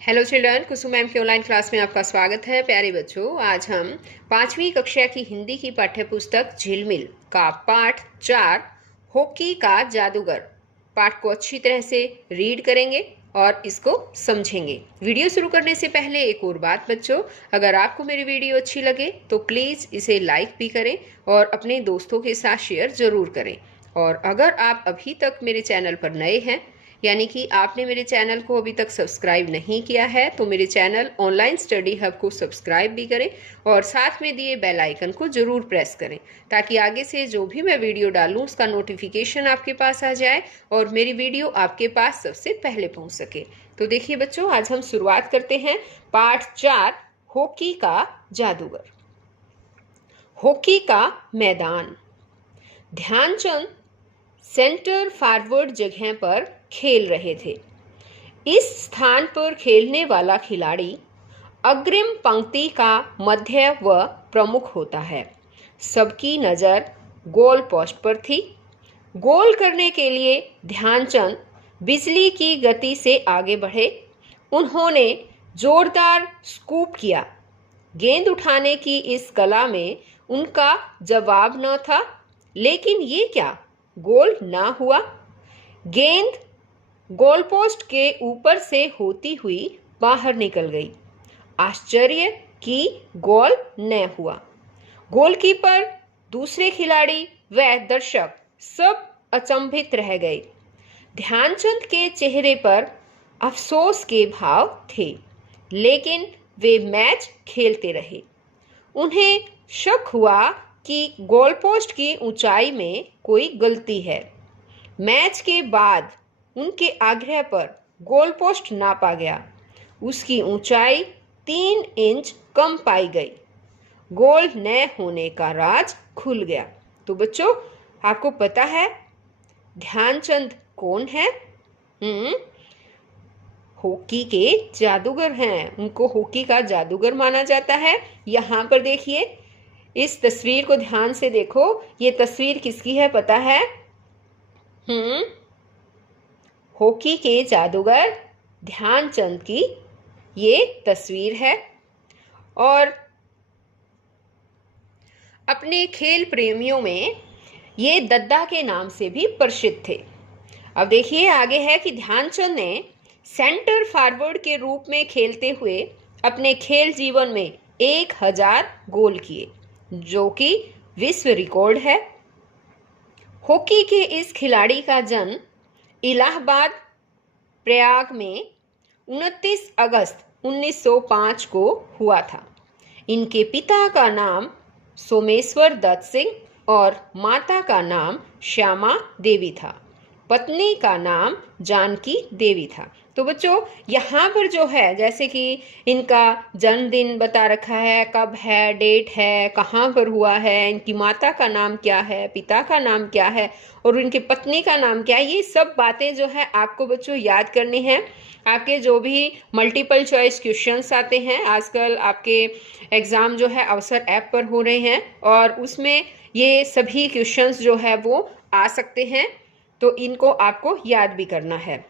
Hello children, कुसुम ma'am की online class में आपका स्वागत है। प्यारे बच्चों, आज हम 5वीं कक्षा की हिंदी की पाठ्य पुस्तक झिलमिल का पाठ 4 हॉकी का जादूगर पाठ को अच्छी तरह से रीड करेंगे और इसको समझेंगे। वीडियो शुरू करने से पहले एक और बात बच्चों, अगर आपको मेरी वीडियो अच्छी लगे तो प्लीज़ इसे लाइक भी करें और अपने दोस्तों के साथ शेयर ज़रूर करें। और अगर आप अभी तक मेरे चैनल पर नए हैं, यानी कि आपने मेरे चैनल को अभी तक सब्सक्राइब नहीं किया है, तो मेरे चैनल ऑनलाइन स्टडी हब को सब्सक्राइब भी करें और साथ में दिए बेल आइकन को जरूर प्रेस करें, ताकि आगे से जो भी मैं वीडियो डालूं उसका नोटिफिकेशन आपके पास आ जाए और मेरी वीडियो आपके पास सबसे पहले पहुंच सके। तो देखिए बच्चों, आज हम शुरुआत करते हैं पाठ 4 हॉकी का जादूगर। हॉकी का मैदान। ध्यानचंद सेंटर फॉरवर्ड जगह पर खेल रहे थे। इस स्थान पर खेलने वाला खिलाड़ी अग्रिम पंक्ति का मध्य व प्रमुख होता है। सबकी नज़र गोल पोस्ट पर थी। गोल करने के लिए ध्यानचंद बिजली की गति से आगे बढ़े। उन्होंने जोरदार स्कूप किया। गेंद उठाने की इस कला में उनका जवाब न था, लेकिन ये क्या, गोल ना हुआ। गेंद गोलपोस्ट के ऊपर से होती हुई बाहर निकल गई। आश्चर्य कि गोल न हुआ। गोलकीपर, दूसरे खिलाड़ी व दर्शक सब अचंभित रह गए। ध्यानचंद के चेहरे पर अफसोस के भाव थे, लेकिन वे मैच खेलते रहे। उन्हें शक हुआ कि गोलपोस्ट की ऊंचाई में कोई गलती है। मैच के बाद उनके आग्रह पर गोलपोस्ट नापा गया। उसकी ऊंचाई 3 इंच कम पाई गई। गोल न होने का राज खुल गया। तो बच्चों, आपको पता है ध्यानचंद कौन है? हॉकी के जादूगर हैं। उनको हॉकी का जादूगर माना जाता है। यहाँ पर देखिए, इस तस्वीर को ध्यान से देखो। ये तस्वीर किसकी है पता है? हॉकी के जादूगर ध्यानचंद की ये तस्वीर है। और अपने खेल प्रेमियों में ये दद्दा के नाम से भी प्रसिद्ध थे। अब देखिए आगे है कि ध्यानचंद ने सेंटर फॉरवर्ड के रूप में खेलते हुए अपने खेल जीवन में 1000 गोल किए, जो कि विश्व रिकॉर्ड है। हॉकी के इस खिलाड़ी का जन्म इलाहाबाद, प्रयाग में 29 अगस्त 1905 को हुआ था। इनके पिता का नाम सोमेश्वर दत्त सिंह और माता का नाम श्यामा देवी था। पत्नी का नाम जानकी देवी था। तो बच्चों, यहाँ पर जो है, जैसे कि इनका जन्मदिन बता रखा है, कब है, डेट है, कहाँ पर हुआ है, इनकी माता का नाम क्या है, पिता का नाम क्या है और इनकी पत्नी का नाम क्या है, ये सब बातें जो है आपको बच्चों याद करनी है। आपके जो भी मल्टीपल चॉइस क्वेश्चंस आते हैं, आजकल आपके एग्ज़ाम जो है अवसर ऐप पर हो रहे हैं और उसमें ये सभी क्वेश्चंस जो है वो आ सकते हैं, तो इनको आपको याद भी करना है।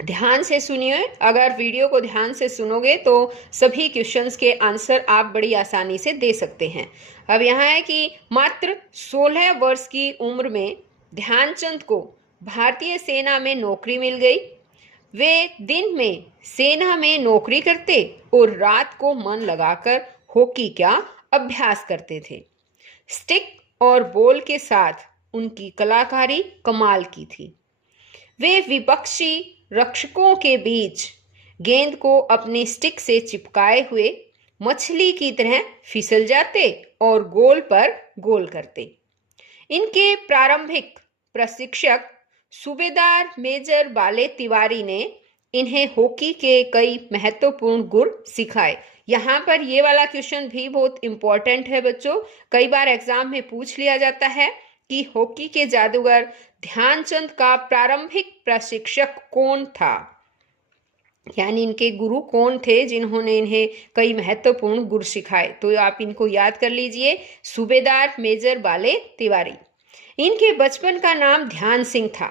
ध्यान से सुनिए। अगर वीडियो को ध्यान से सुनोगे तो सभी क्वेश्चंस के आंसर आप बड़ी आसानी से दे सकते हैं। अब यहाँ है कि मात्र 16 वर्ष की उम्र में ध्यानचंद को भारतीय सेना में नौकरी मिल गई। वे दिन में सेना में नौकरी करते और रात को मन लगाकर हॉकी का अभ्यास करते थे। स्टिक और बॉल के साथ उनकी कलाकारी कमाल की थी। वे विपक्षी रक्षकों के बीच गेंद को अपने स्टिक से चिपकाए हुए मछली की तरह फिसल जाते और गोल पर गोल करते। इनके प्रारंभिक प्रशिक्षक सूबेदार मेजर बाले तिवारी ने इन्हें हॉकी के कई महत्वपूर्ण गुण सिखाए। यहाँ पर ये वाला क्वेश्चन भी बहुत इंपॉर्टेंट है बच्चों, कई बार एग्जाम में पूछ लिया जाता है कि हॉकी के जादूगर ध्यानचंद का प्रारंभिक प्रशिक्षक कौन था, यानी इनके गुरु कौन थे जिन्होंने इन्हें कई महत्वपूर्ण गुण सिखाए। तो आप इनको याद कर लीजिए, सूबेदार मेजर बाले तिवारी। इनके बचपन का नाम ध्यान सिंह था।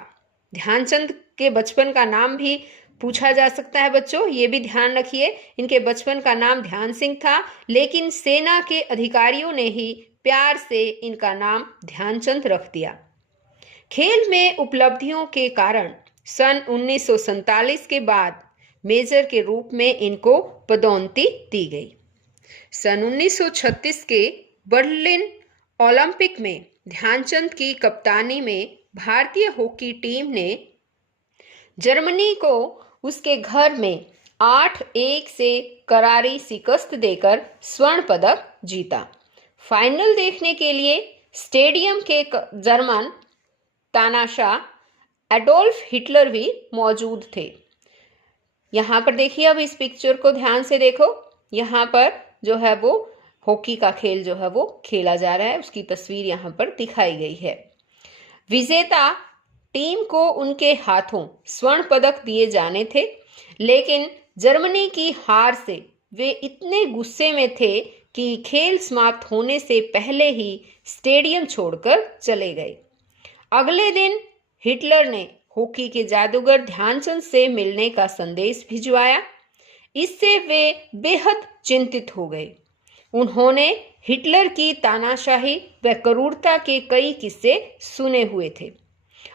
ध्यानचंद के बचपन का नाम भी पूछा जा सकता है बच्चों, ये भी ध्यान रखिए। इनके बचपन का नाम ध्यान सिंह था, लेकिन सेना के अधिकारियों ने ही प्यार से इनका नाम ध्यानचंद रख दिया। खेल में उपलब्धियों के कारण सन 1947 के बाद मेजर के रूप में इनको पदोन्नति दी गई। सन 1936 के बर्लिन ओलंपिक में ध्यानचंद की कप्तानी में भारतीय हॉकी टीम ने जर्मनी को उसके घर में 8-1 से करारी शिकस्त देकर स्वर्ण पदक जीता। फाइनल देखने के लिए स्टेडियम के जर्मन तानाशाह एडोल्फ हिटलर भी मौजूद थे। यहाँ पर देखिए, अब इस पिक्चर को ध्यान से देखो। यहाँ पर जो है वो हॉकी का खेल जो है वो खेला जा रहा है, उसकी तस्वीर यहाँ पर दिखाई गई है। विजेता टीम को उनके हाथों स्वर्ण पदक दिए जाने थे, लेकिन जर्मनी की हार से वे इतने गुस्से में थे कि खेल समाप्त होने से पहले ही स्टेडियम छोड़कर चले गए। अगले दिन हिटलर ने हॉकी के जादूगर ध्यानचंद से मिलने का संदेश भिजवाया। इससे वे बेहद चिंतित हो गए। उन्होंने हिटलर की तानाशाही व क्रूरता के कई किस्से सुने हुए थे।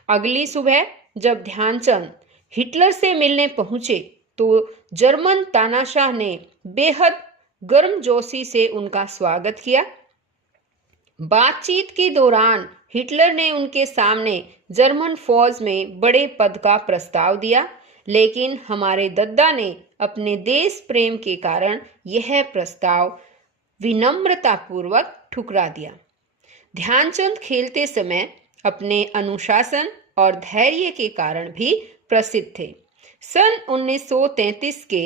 अगली सुबह जब ध्यानचंद हिटलर से मिलने पहुंचे तो जर्मन तानाशाह ने बेहद गर्मजोशी से उनका स्वागत किया। बातचीत के दौरान हिटलर ने उनके सामने जर्मन फौज में बड़े पद का प्रस्ताव दिया, लेकिन हमारे दद्दा ने अपने देश प्रेम के कारण यह प्रस्ताव विनम्रतापूर्वक ठुकरा दिया। ध्यानचंद खेलते समय अपने अनुशासन और धैर्य के कारण भी प्रसिद्ध थे। सन 1933 के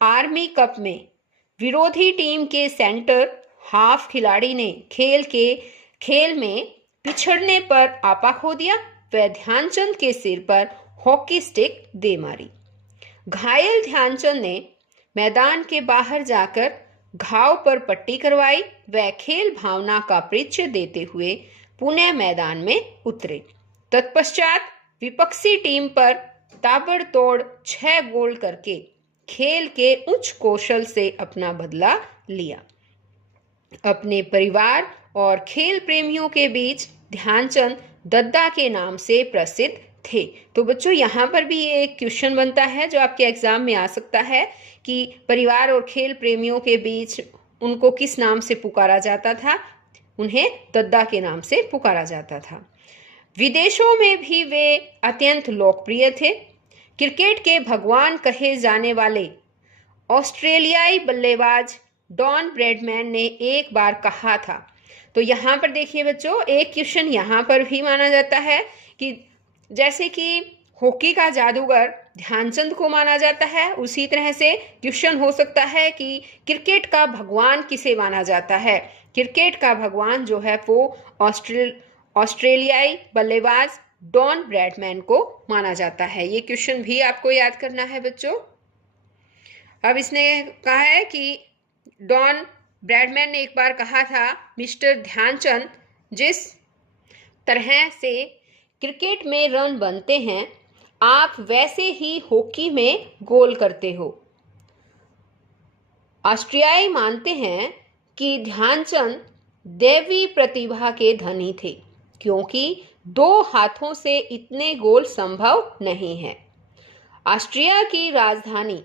आर्मी कप में विरोधी टीम के सेंटर हाफ खिलाड़ी ने खेल में पिछड़ने पर आपा खो दिया व ध्यानचंद के सिर पर हॉकी स्टिक दे मारी। घायल ध्यानचंद ने मैदान के बाहर जाकर घाव पर पट्टी करवाई व खेल भावना का परिचय देते हुए पुनः मैदान में उतरे। तत्पश्चात विपक्षी टीम पर ताबड़तोड़ 6 गोल करके खेल के उच्च कौशल से अपना बदला लिया। अपने परिवार और खेल प्रेमियों के बीच ध्यानचंद दद्दा के नाम से प्रसिद्ध थे। तो बच्चों, यहाँ पर भी ये एक क्वेश्चन बनता है जो आपके एग्जाम में आ सकता है कि परिवार और खेल प्रेमियों के बीच उनको किस नाम से पुकारा जाता था। उन्हें दद्दा के नाम से पुकारा जाता था। विदेशों में भी वे अत्यंत लोकप्रिय थे। क्रिकेट के भगवान कहे जाने वाले ऑस्ट्रेलियाई बल्लेबाज डॉन ब्रैडमैन ने एक बार कहा था। तो यहाँ पर देखिए बच्चों, एक क्वेश्चन यहाँ पर भी माना जाता है कि जैसे कि हॉकी का जादूगर ध्यानचंद को माना जाता है, उसी तरह से क्वेश्चन हो सकता है कि क्रिकेट का भगवान किसे माना जाता है। क्रिकेट का भगवान जो है वो ऑस्ट्रेलियाई बल्लेबाज डॉन ब्रैडमैन को माना जाता है। ये क्वेश्चन भी आपको याद करना है बच्चों। अब इसने कहा है कि डॉन ब्रैडमैन ने एक बार कहा था, मिस्टर ध्यानचंद, जिस तरह से क्रिकेट में रन बनते हैं आप वैसे ही हॉकी में गोल करते हो। ऑस्ट्रियाई मानते हैं कि ध्यानचंद दैवी प्रतिभा के धनी थे, क्योंकि 2 हाथों से इतने गोल संभव नहीं है। ऑस्ट्रिया की राजधानी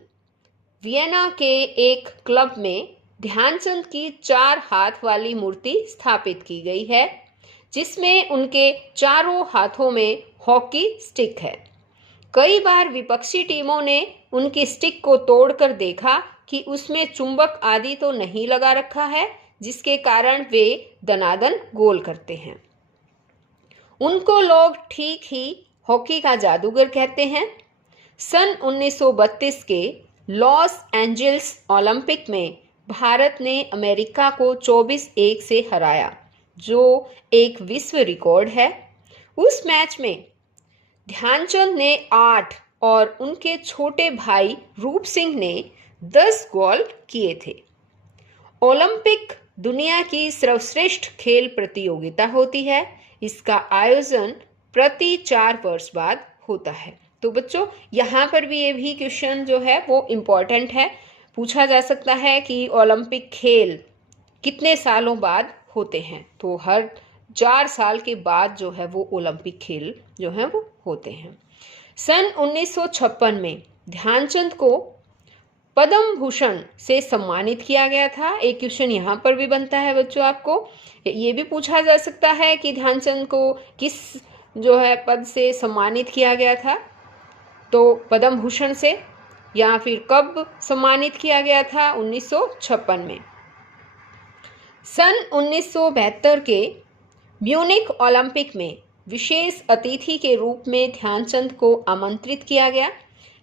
वियना के एक क्लब में ध्यानचंद की 4 हाथ वाली मूर्ति स्थापित की गई है, जिसमें उनके चारों हाथों में हॉकी स्टिक है। कई बार विपक्षी टीमों ने उनकी स्टिक को तोड़कर देखा कि उसमें चुंबक आदि तो नहीं लगा रखा है, जिसके कारण वे दनादन गोल करते हैं। उनको लोग ठीक ही हॉकी का जादूगर कहते हैं। सन 1932 के लॉस एंजल्स ओलंपिक में भारत ने अमेरिका को 24-1 से हराया, जो एक विश्व रिकॉर्ड है। उस मैच में ध्यानचंद ने 8 और उनके छोटे भाई रूप सिंह ने 10 गोल किए थे। ओलंपिक दुनिया की सर्वश्रेष्ठ खेल प्रतियोगिता होती है। इसका आयोजन प्रति 4 वर्ष बाद होता है। तो बच्चों यहाँ पर भी ये भी क्वेश्चन जो है वो इम्पोर्टेंट है, पूछा जा सकता है कि ओलंपिक खेल कितने सालों बाद होते हैं। तो हर 4 साल के बाद जो है वो ओलंपिक खेल जो है वो होते हैं। सन 1956 में ध्यानचंद को पद्म भूषण से सम्मानित किया गया था। एक क्वेश्चन यहाँ पर भी बनता है बच्चों, आपको ये भी पूछा जा सकता है कि ध्यानचंद को किस जो है पद से सम्मानित किया गया था, तो पद्म भूषण से, या फिर कब सम्मानित किया गया था, 1956 में। सन 1972 के म्यूनिख ओलंपिक में विशेष अतिथि के रूप में ध्यानचंद को आमंत्रित किया गया,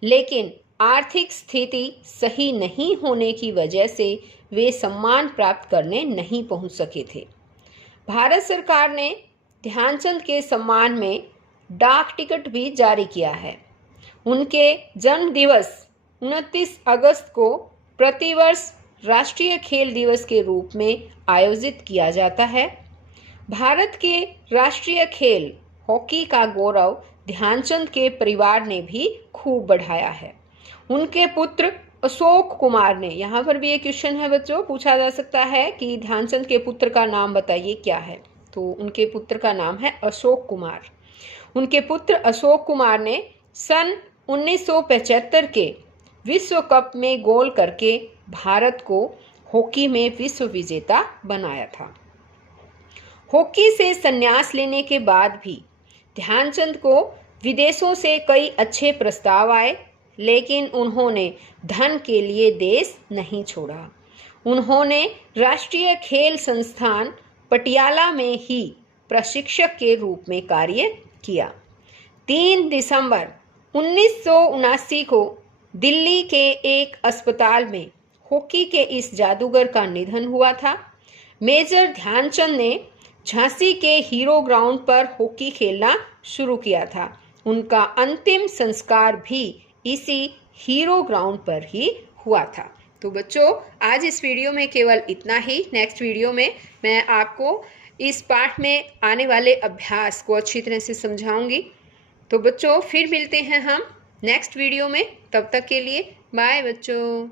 लेकिन आर्थिक स्थिति सही नहीं होने की वजह से वे सम्मान प्राप्त करने नहीं पहुंच सके थे। भारत सरकार ने ध्यानचंद के सम्मान में डाक टिकट भी जारी किया है। उनके जन्म दिवस 29 अगस्त को प्रतिवर्ष राष्ट्रीय खेल दिवस के रूप में आयोजित किया जाता है। भारत के राष्ट्रीय खेल हॉकी का गौरव ध्यानचंद के परिवार ने भी खूब बढ़ाया है। उनके पुत्र अशोक कुमार ने, यहाँ पर भी एक क्वेश्चन है बच्चों, पूछा जा सकता है कि ध्यानचंद के पुत्र का नाम बताइए क्या है, तो उनके पुत्र का नाम है अशोक कुमार। उनके पुत्र अशोक कुमार ने सन 1975 के विश्व कप में गोल करके भारत को हॉकी में विश्व विजेता बनाया था। हॉकी से संन्यास लेने के बाद भी ध्यानचंद को विदेशों से कई अच्छे प्रस्ताव आए, लेकिन उन्होंने धन के लिए देश नहीं छोड़ा। उन्होंने राष्ट्रीय खेल संस्थान पटियाला में ही प्रशिक्षक के रूप में कार्य किया। 3 दिसंबर 1979 को दिल्ली के एक अस्पताल में हॉकी के इस जादूगर का निधन हुआ था। मेजर ध्यानचंद ने झांसी के हीरो ग्राउंड पर हॉकी खेलना शुरू किया था। उनका अंतिम संस्कार भी इसी हीरो ग्राउंड पर ही हुआ था। तो बच्चों आज इस वीडियो में केवल इतना ही। नेक्स्ट वीडियो में मैं आपको इस पाठ में आने वाले अभ्यास को अच्छी तरह से समझाऊंगी। तो बच्चों फिर मिलते हैं हम नेक्स्ट वीडियो में, तब तक के लिए बाय बच्चों।